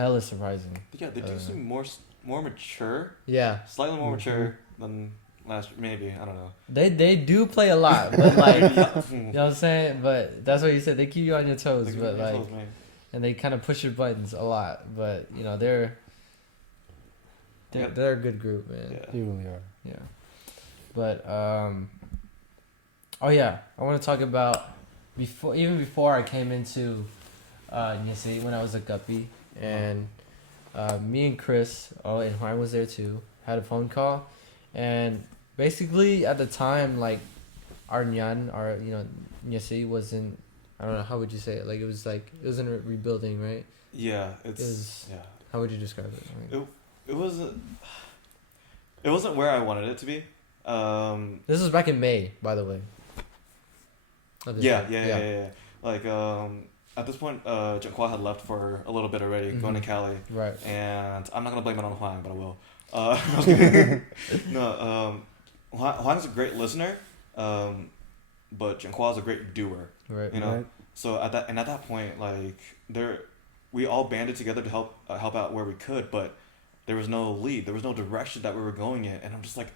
hella surprising. Yeah, they do seem more mature. Yeah. Slightly more mature than last. Maybe, I don't know. They do play a lot, but like you know what I'm saying. But that's what you said. They keep you on your toes, but like, and they kind of push your buttons a lot. But you know they're a good group, man. Yeah. They really are. Yeah. But oh yeah, I want to talk about before I came into Nguyen when I was a guppy, and me and Chris, and Huynh was there too, had a phone call, and basically at the time, like our Nguyen wasn't, I don't know, how would you say it, like it was in a rebuilding, right? Yeah, how would you describe it? It wasn't where I wanted it to be. This was back in May, by the way. Yeah. Like at this point, Jianhua had left for a little bit already, going to Cali. Right. And I'm not gonna blame it on Hoang, but I will. I was kidding. No, Hoang's a great listener, but Jianhua is a great doer. Right. You know. Right. So at that point, like we all banded together to help out where we could, but there was no lead, there was no direction that we were going in, and I'm just like,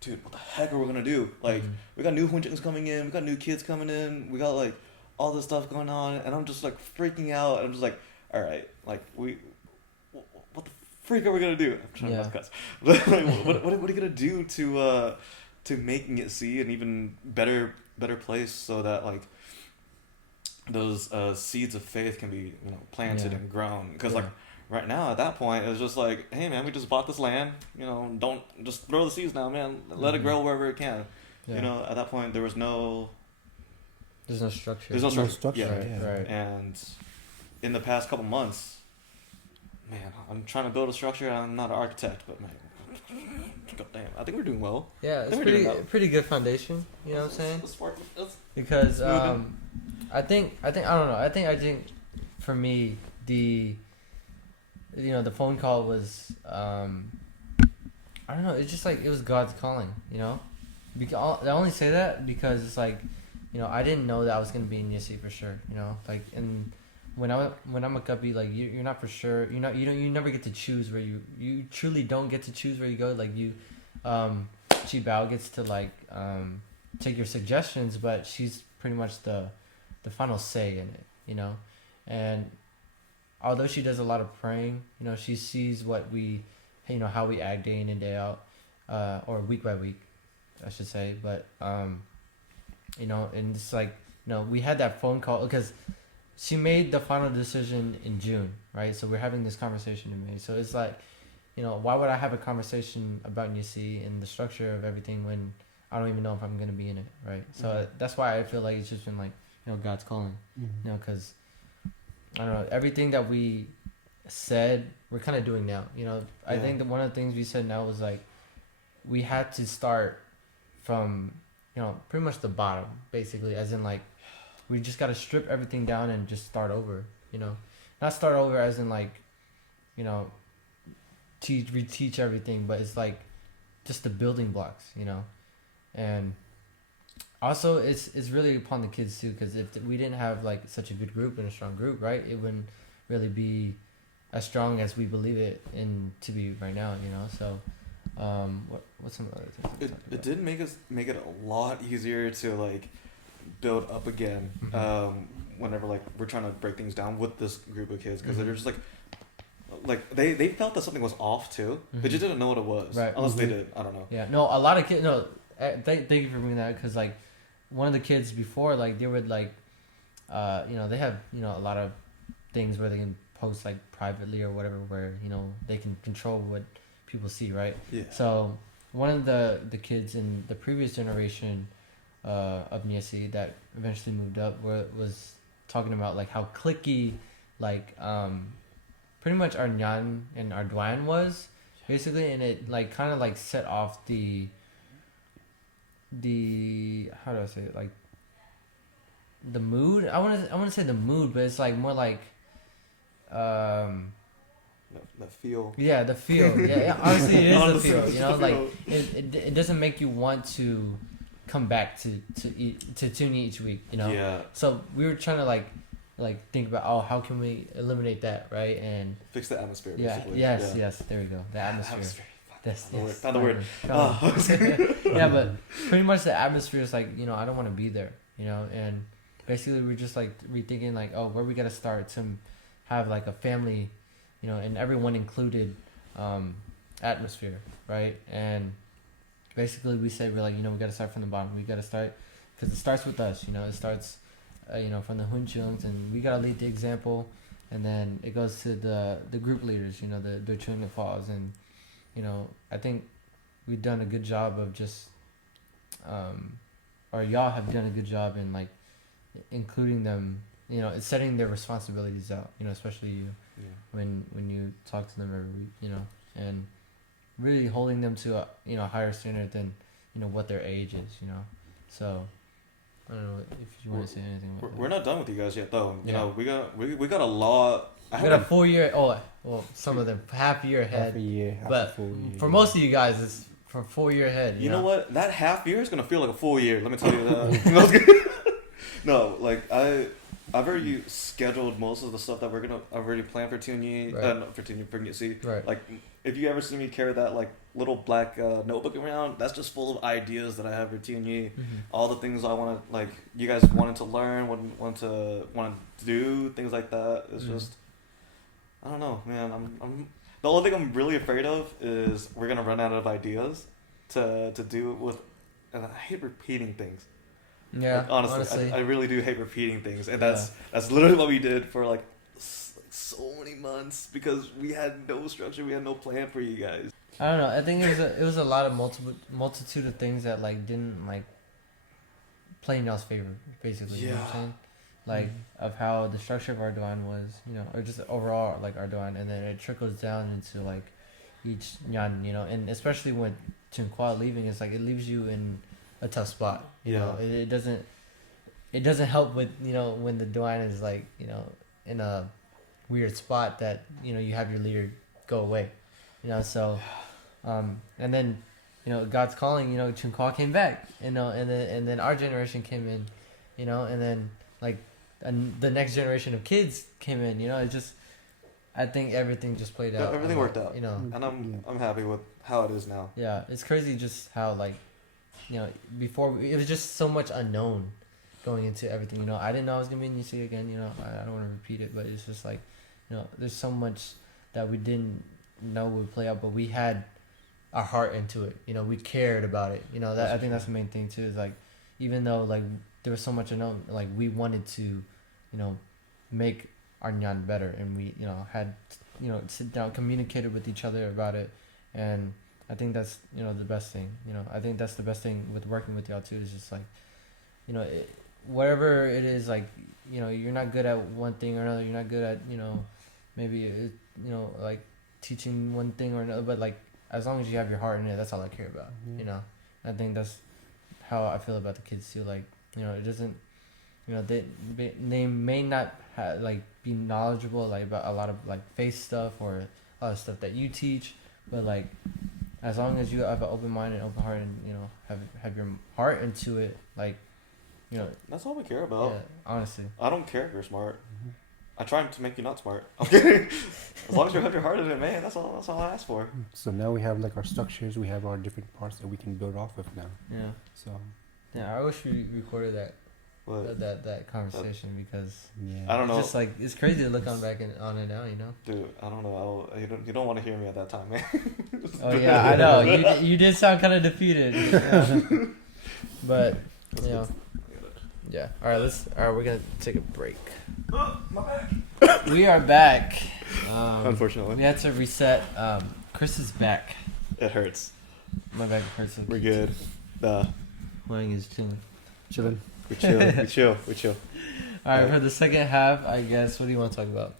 dude, what the heck are we gonna do? Like, we got new Huynh coming in, we got new kids coming in, we got like all this stuff going on, and I'm just like freaking out. And I'm just like, all right, like what the freak are we gonna do? I'm trying to cuss. Like, what are you gonna do to making it see an even better place, so that like those seeds of faith can be planted and grown? Because like right now at that point it was just like, hey man, we just bought this land, don't just throw the seeds now, man, let it grow wherever it can. At that point there's no structure. Right. And in the past couple months, man, I'm trying to build a structure. I'm not an architect, but man, god damn, I think we're doing well. Yeah, it's pretty good foundation, you know what I'm saying? Because I think for me the phone call was I don't know, it's just like it was God's calling, because I only say that because it's like, I didn't know that I was gonna be in Nguyen for sure, like, and when I'm a guppy, like you're not for sure, you never get to choose where you truly don't get to choose where you go. Like Chi Bao gets to like take your suggestions, but she's pretty much the final say in it, and although she does a lot of praying, she sees what we, how we act day in and day out, or week by week, I should say. But and it's like, we had that phone call because she made the final decision in June, right? So we're having this conversation in May. So it's like, why would I have a conversation about Nguyen and the structure of everything when I don't even know if I'm gonna be in it, right? So that's why I feel like it's just been like, God's calling, because I don't know, everything that we said we're kind of doing now. I think that one of the things we said now was like, we had to start from pretty much the bottom, basically, as in like, we just got to strip everything down and just start over, not start over as in like, reteach everything, but it's like just the building blocks, and also it's really upon the kids too, because if we didn't have like such a good group and a strong group, right, it wouldn't really be as strong as we believe it in to be right now, so what's some other things it did make it a lot easier to like build up again whenever like we're trying to break things down with this group of kids, because they're just like they felt that something was off too. They just didn't know what it was, right? Unless they did, I don't know. Yeah, no, a lot of kids. No, thank you for bringing that, because like one of the kids before, like they would like they have a lot of things where they can post like privately or whatever, where they can control what people see, right? Yeah. So one of the kids in the previous generation of Nguyen that eventually moved up was talking about like how cliquey like pretty much our Nyan and our Doan was, basically, and it like kind of like set off the how do I say it, like the mood. I want to say the mood, but it's like more like the feel. Yeah, the feel. Yeah, honestly, it is the feel. Like it doesn't make you want to come back to tune in each week. Yeah. So we were trying to like like think about how can we eliminate that, right? And fix the atmosphere. Yeah. Basically. Yes. There we go. The atmosphere. Found the word. Yeah, but pretty much the atmosphere is like, I don't want to be there, and basically we're just like rethinking like, where we gotta start to have like a family, and everyone included atmosphere, right? And basically we say we're like, we gotta start from the bottom. We gotta start because it starts with us, it starts from the Huynh, and we gotta lead the example, and then it goes to the group leaders, the Truong that falls, and I think we've done a good job of just, or y'all have done a good job in like including them, setting their responsibilities out, especially you, when you talk to them every week, and really holding them to a higher standard than what their age is, so I don't know if you want to say anything about that. We're not done with you guys yet though. You know, we got a lot. We got a full year. Oh, well, some of them half year ahead. Half a year, but full year. For most of you guys, it's for 4 year ahead. You know what? That half year is gonna feel like a full year. Let me tell you that. No, like I've already scheduled most of the stuff that we're gonna already plan for Tuny, right. for pregnancy. Right. Like if you ever see me carry that like little black notebook around, that's just full of ideas that I have for Tuny. Mm-hmm. All the things I want to, like, you guys wanted to learn, want to do, things like that. It's just, I don't know, man. I'm the only thing I'm really afraid of is we're gonna run out of ideas to do with, and I hate repeating things. Yeah, like, honestly. I really do hate repeating things, and that's literally what we did for like so many months because we had no structure, we had no plan for you guys. I don't know. I think it was a lot of multitude of things that like didn't like play in y'all's favor, basically. You know what I'm saying? Like of how the structure of our Doan was, or just overall like our Doan, and then it trickles down into like each Nyan, and especially when Chinqua leaving, it's like it leaves you in a tough spot. You know, it doesn't help with when the Doan is like in a weird spot that you have your leader go away, so and then God's calling, Chinqua came back, and then our generation came in, and then like and the next generation of kids came in, it just I think everything just played out. Everything worked out, and I'm happy with how it is now. Yeah, it's crazy just how like before it was just so much unknown going into everything. I didn't know I was gonna be in UC again. I don't want to repeat it, but it's just like there's so much that we didn't know would play out, but we had our heart into it. We cared about it. That I think that's the main thing too. Is like even though like there was so much unknown, like we wanted to, make our Nyan better, and we had sit down, communicated with each other about it, and I think that's the best thing. I think that's the best thing with working with y'all too. Is just like whatever it is, like you're not good at one thing or another. You're not good at maybe like teaching one thing or another, but like as long as you have your heart in it, that's all I care about. I think that's how I feel about the kids too. Like it doesn't they may not like be knowledgeable like about a lot of like faith stuff or a lot of stuff that you teach, but like as long as you have an open mind and open heart and have your heart into it, like that's all we care about. Yeah, honestly, I don't care if you're smart. I try to make you not smart. I'm kidding. As long as you have your heart in it, man, that's all I ask for. So now we have like our structures, we have our different parts that we can build off of now. Yeah. So yeah, I wish we recorded that. What? That conversation because I don't know. It's just like it's crazy to look on back on it now, Dude, I don't know. You don't want to hear me at that time, man. Oh yeah, I know. You did sound kind of defeated. But yeah. All right, we're gonna take a break. Oh, my back. We are back. Unfortunately, we had to reset. Chris is back. It hurts. My back hurts. We're good. Huynh is chilling. We chill. All right, for the second half, I guess. What do you want to talk about?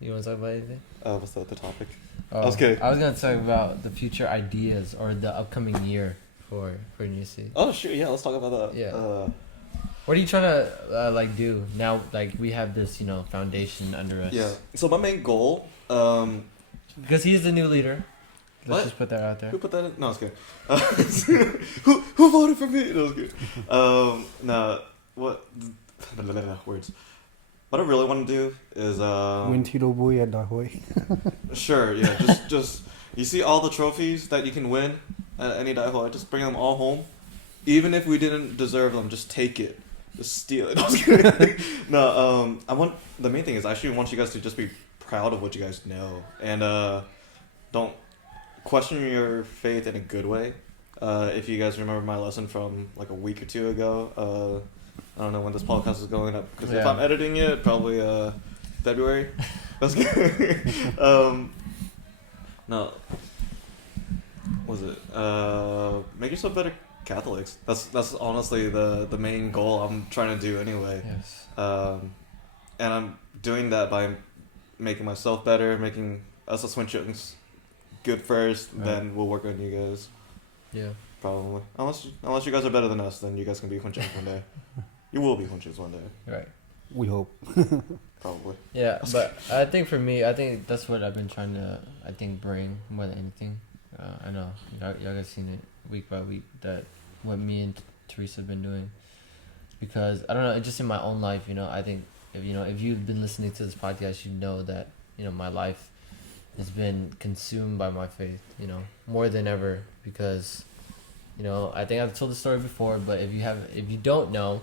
You want to talk about anything? What's the topic? I was kidding. I was gonna talk about the future ideas or the upcoming year for UC. Oh sure, yeah. Let's talk about that. Yeah. What are you trying to like do now? Like we have this, foundation under us. Yeah. So my main goal, because he's the new leader. Let's what? just put that out there. Who put that in? No, it's good. Who voted for me? No, it's good. What? Words. what I really want to do is win Tito Boy at Dahoy. Sure, yeah. Just you see all the trophies that you can win at any Dahoy, just bring them all home. Even if we didn't deserve them, just take it. Just steal it. No, I want the main thing is I actually want you guys to just be proud of what you guys know and don't question your faith in a good way. If you guys remember my lesson from like a week or two ago, I don't know when this podcast is going up because if I'm editing it, probably February. That's good. No, what was it? Make yourself better Catholics. That's honestly the main goal I'm trying to do anyway. Yes. And I'm doing that by making myself better, making us as Huynh good first, then we'll work on you guys. Yeah. Probably. Unless you guys are better than us, then you guys can be Huynh one day. You will be Huynh one day. Right. We hope. Probably. Yeah, but I think for me, I think that's what I've been trying to, bring more than anything. I know y'all guys seen it week by week that what me and Teresa have been doing, because I don't know, just in my own life, I think if you've been listening to this podcast, you know that my life has been consumed by my faith, more than ever, because I think I've told the story before, but if you don't know,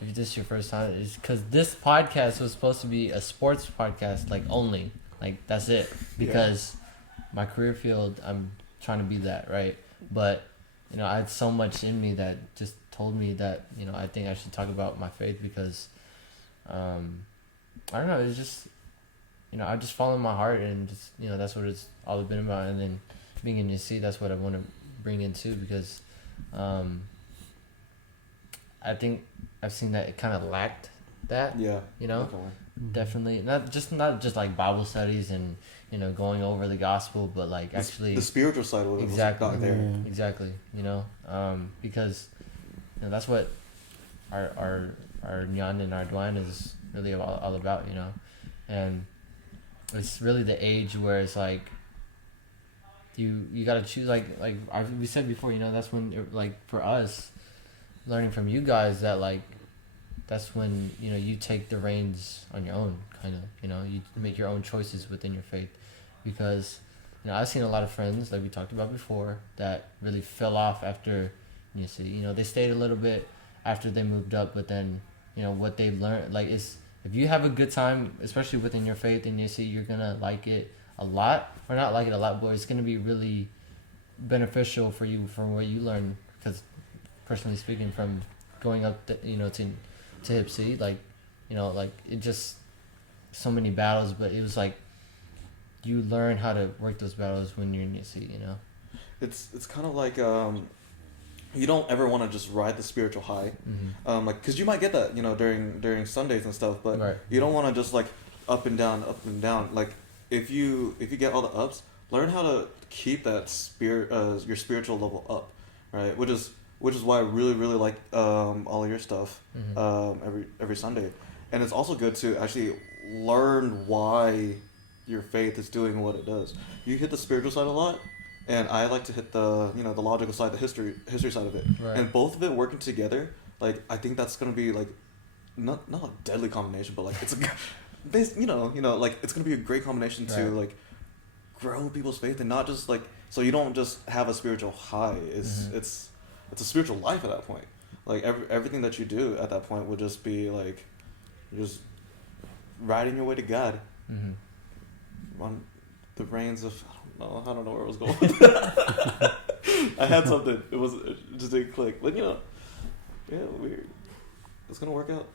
if this is your first time, it's because this podcast was supposed to be a sports podcast, only, that's it, because my career field, I'm trying to be that, right? But I had so much in me that just told me that I think I should talk about my faith, because I don't know, it's just I just follow my heart, and just that's what it's all been about. And then being in UC, that's what I want to bring in too, because I think I've seen that it kind of lacked that. Yeah. Definitely not just like Bible studies and going over the gospel, but actually the spiritual side of it exactly was not there. Exactly. Because that's what our Nguyen and our Doan is really all about. And it's really the age where it's you gotta choose, we said before, that's when for us learning from you guys that that's when you take the reins on your own, kind of, you make your own choices within your faith, because I've seen a lot of friends, like we talked about before, that really fell off after they stayed a little bit after they moved up, but then what they learned, is if you have a good time, especially within your faith and you're gonna like it a lot, or not like it a lot, but it's gonna be really beneficial for you from what you learn, because personally speaking, from going up to Hip C, it just so many battles, but it was you learn how to work those battles when you're in your seat. It's kind of like you don't ever want to just ride the spiritual high, because you might get that during Sundays and stuff, but right. You don't want to just up and down. If you get all the ups, learn how to keep that your spiritual level up, right? Which is why I really like all of your stuff every Sunday, and it's also good to actually learn why your faith is doing what it does. You hit the spiritual side a lot, and I like to hit the the logical side, the history side of it, right. And both of it working together. I think that's gonna be not a deadly combination, but it's a it's gonna be a great combination to grow people's faith, and not just so you don't just have a spiritual high. It's a spiritual life at that point. Everything that you do at that point would just be you're just riding your way to God. On the reins of I don't know where I was going. I had something. It just didn't click. But yeah, weird. It's gonna work out.